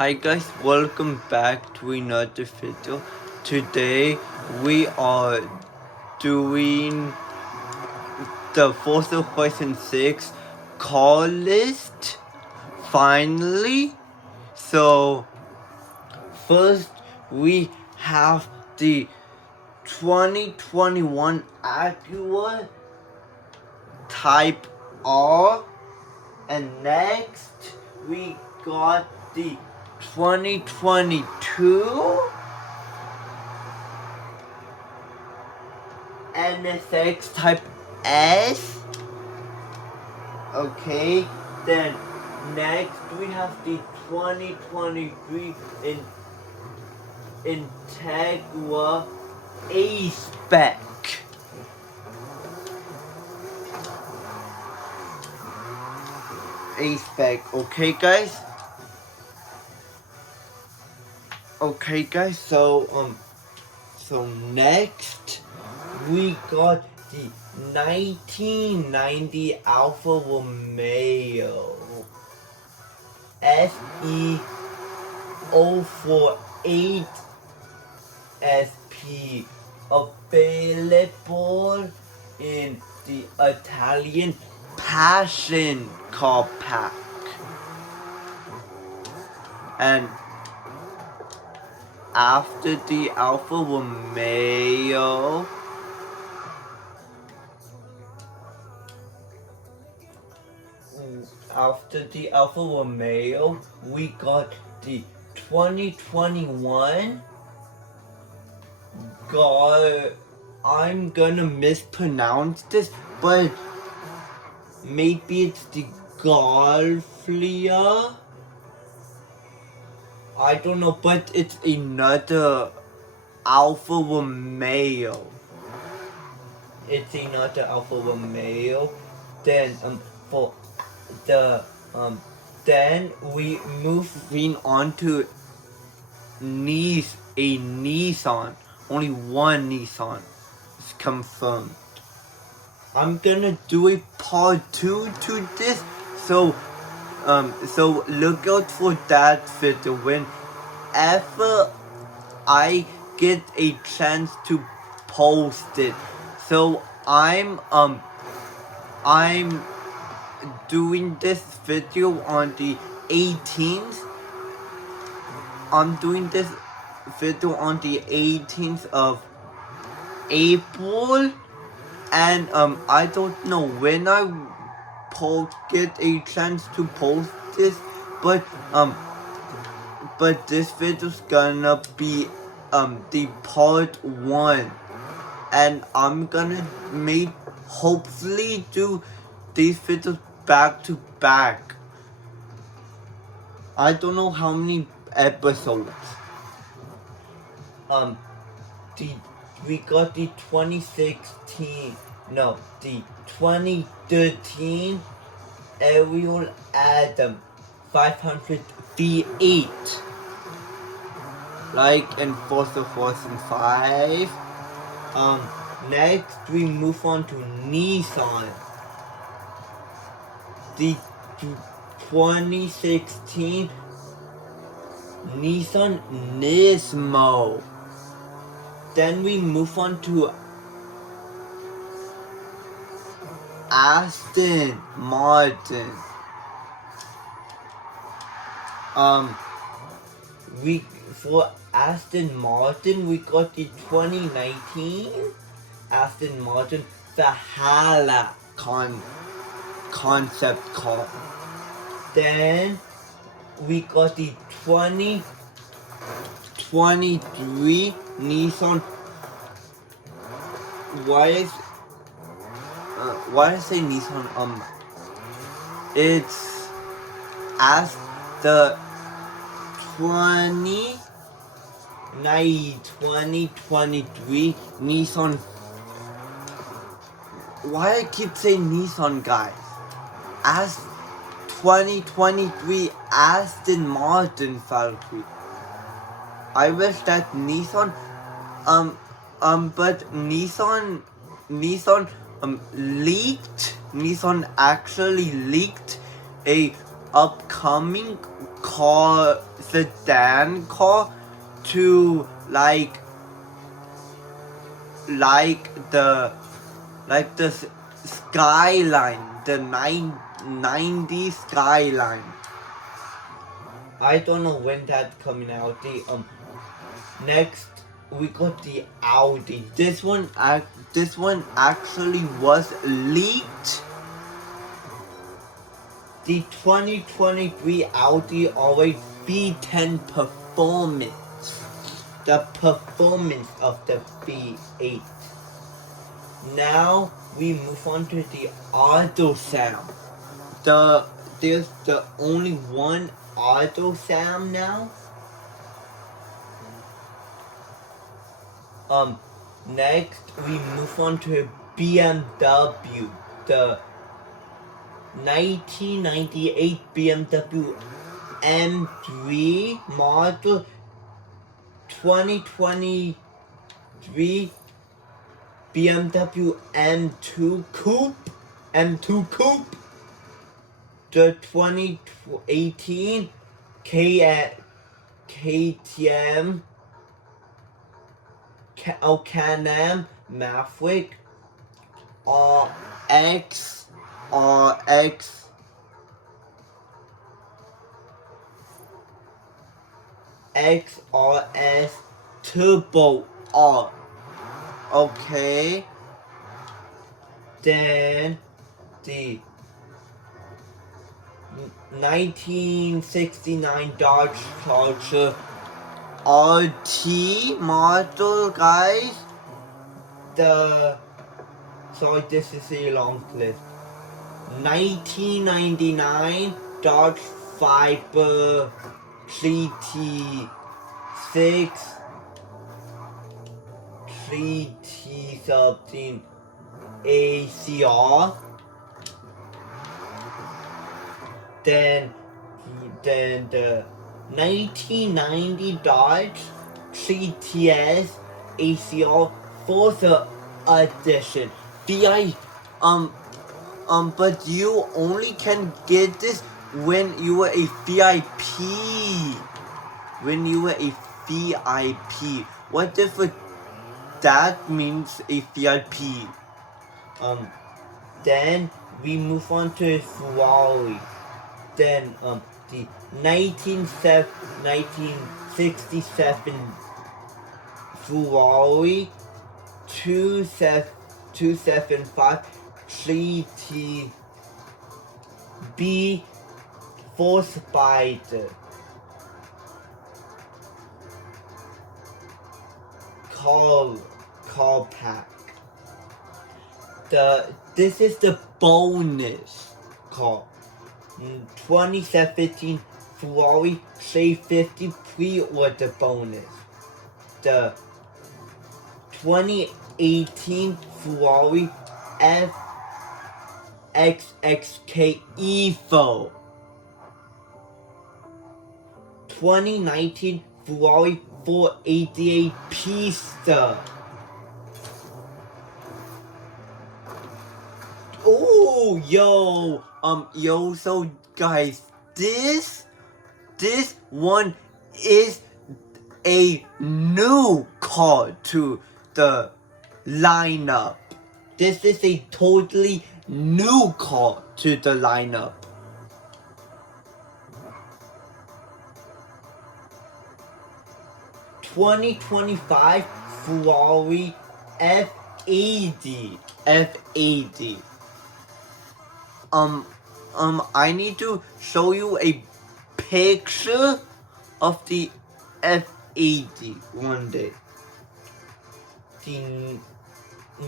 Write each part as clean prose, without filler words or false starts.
Hi guys, welcome back to another video. Today we are doing the Forza Horizon 6 call list finally. So first we have the 2021 Acura Type R, and next we got the 2022 NSX Type S. Okay, then next we have the 2023 Integra A-Spec. A-Spec, okay guys? Okay guys, so next we got the 1990 Alfa Romeo SE048 SP, available in the Italian Passion car pack. And after the Alfa Romeo, we got the 2021 I'm gonna mispronounce this, but maybe it's the Golflia. I don't know, but it's another Alfa Romeo. It's another Alfa Romeo. Then for the then we moving on to a Nissan. Only one Nissan is confirmed. I'm gonna do a part 2 to this, so look out for that video whenever I get a chance to post it. So I'm doing this video on the 18th. I'm doing this video on the 18th of April, and I don't know when I get a chance to post this, but this video's gonna be the part 1, and I'm gonna hopefully do these videos back to back. I don't know how many episodes. We got the 2013 Ariel Adam 500 V8, like in Forza Horizon 5. Next we move on to Nissan. The 2016 Nissan Nismo. Then we move on to Aston Martin. For Aston Martin we got the 2019 Aston Martin Valhalla concept car. Then we got the 2023 Nissan. Why I say Nissan? It's as the 2023 Nissan. Why I keep saying Nissan, guys? As 2023 Aston Martin Valkyrie. I wish that Nissan, but Nissan leaked. Nissan actually leaked a upcoming car, sedan car, to like the skyline, the 90 skyline. I don't know when that's coming out. The next we got the Audi. This one actually was leaked. The 2023 Audi always V10 performance. The performance of the V8. Now we move on to the auto sound. There's the only one auto sound now. Next we move on to BMW. The 1998 BMW M3 model, 2023 BMW M2 Coupe, the 2018 KTM Can-Am Maverick RX XRS Turbo R. Okay. Then the 1969 Dodge Charger RT model, guys. Sorry, this is a long list. 1999 Dodge Viper GT6 GT13 ACR. Then the 1990 Dodge GTS ACR Forza Edition. But you only can get this when you are a VIP. When you are a VIP. What if that means a VIP? Then we move on to Ferrari. Then the 1967 Ferrari 275 GT B 4 Spider. Car pack. This is the bonus car. 2017 Ferrari J50 pre-order bonus. The 2018 Ferrari FXXK Evo. 2019 Ferrari 488 Pista. Oh, yo, so guys, this one is a new car to the lineup. This is a totally new car to the lineup. (2025) Ferrari F80. I need to show you a picture of the F80 one day.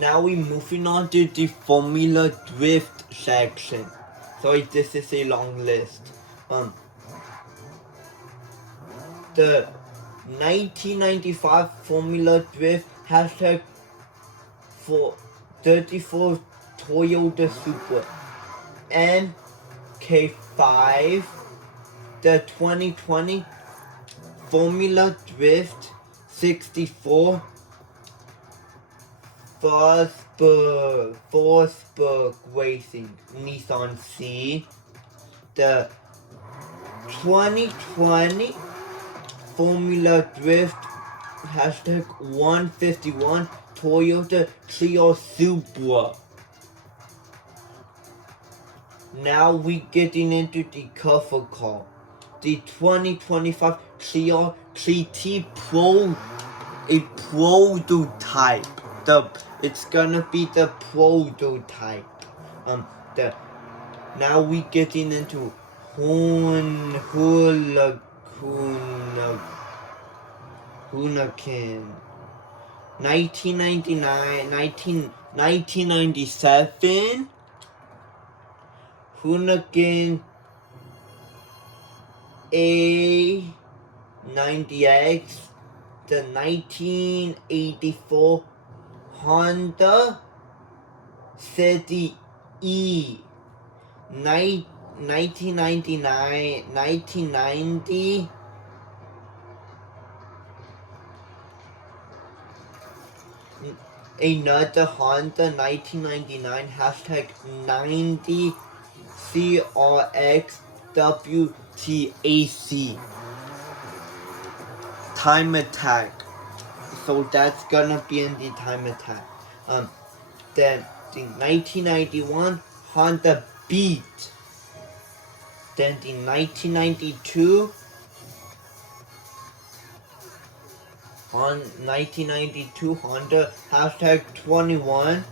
Now we're moving on to the Formula Drift section. Sorry, this is a long list. The 1995 Formula Drift hashtag for 34 Toyota Supra MK5. The 2020 Formula Drift 64 Forsberg Racing Nissan C. The 2020 Formula Drift hashtag 151 Toyota Clio Supra. Now we getting into the cover call. The 2025 Clio GT Pro, a prototype. It's gonna be the prototype. Now we getting into Huracan 1997 Huracan A90X, the 1984 Honda City E, 1990 another Honda 1999 hashtag 90 CRX WTAC time attack. So that's gonna be in the time attack. Then the 1991 Honda Beat. Then the 1992 Honda hashtag 21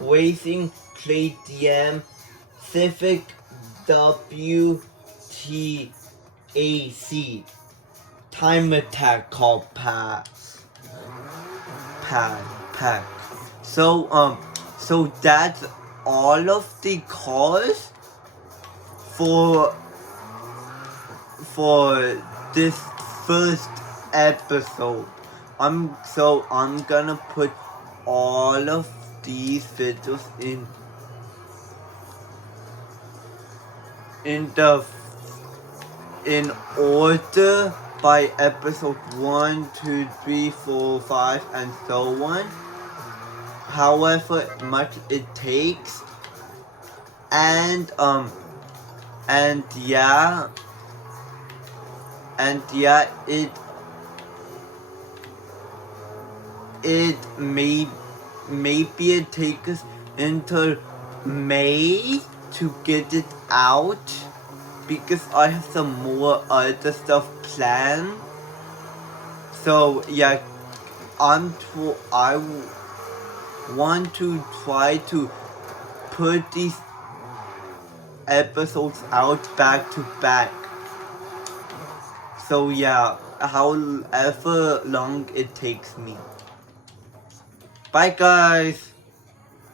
Racing Plate DM Civic WTAC time attack called pack. So that's all of the cars for this first episode. I'm gonna put all of these videos in order by episode 1, 2, 3, 4, 5, and so on. However much it takes, and yeah, it maybe it takes us until May to get it out, because I have some more other stuff planned. So yeah, I want to try to put these episodes out back to back. So yeah, however long it takes me. Bye guys!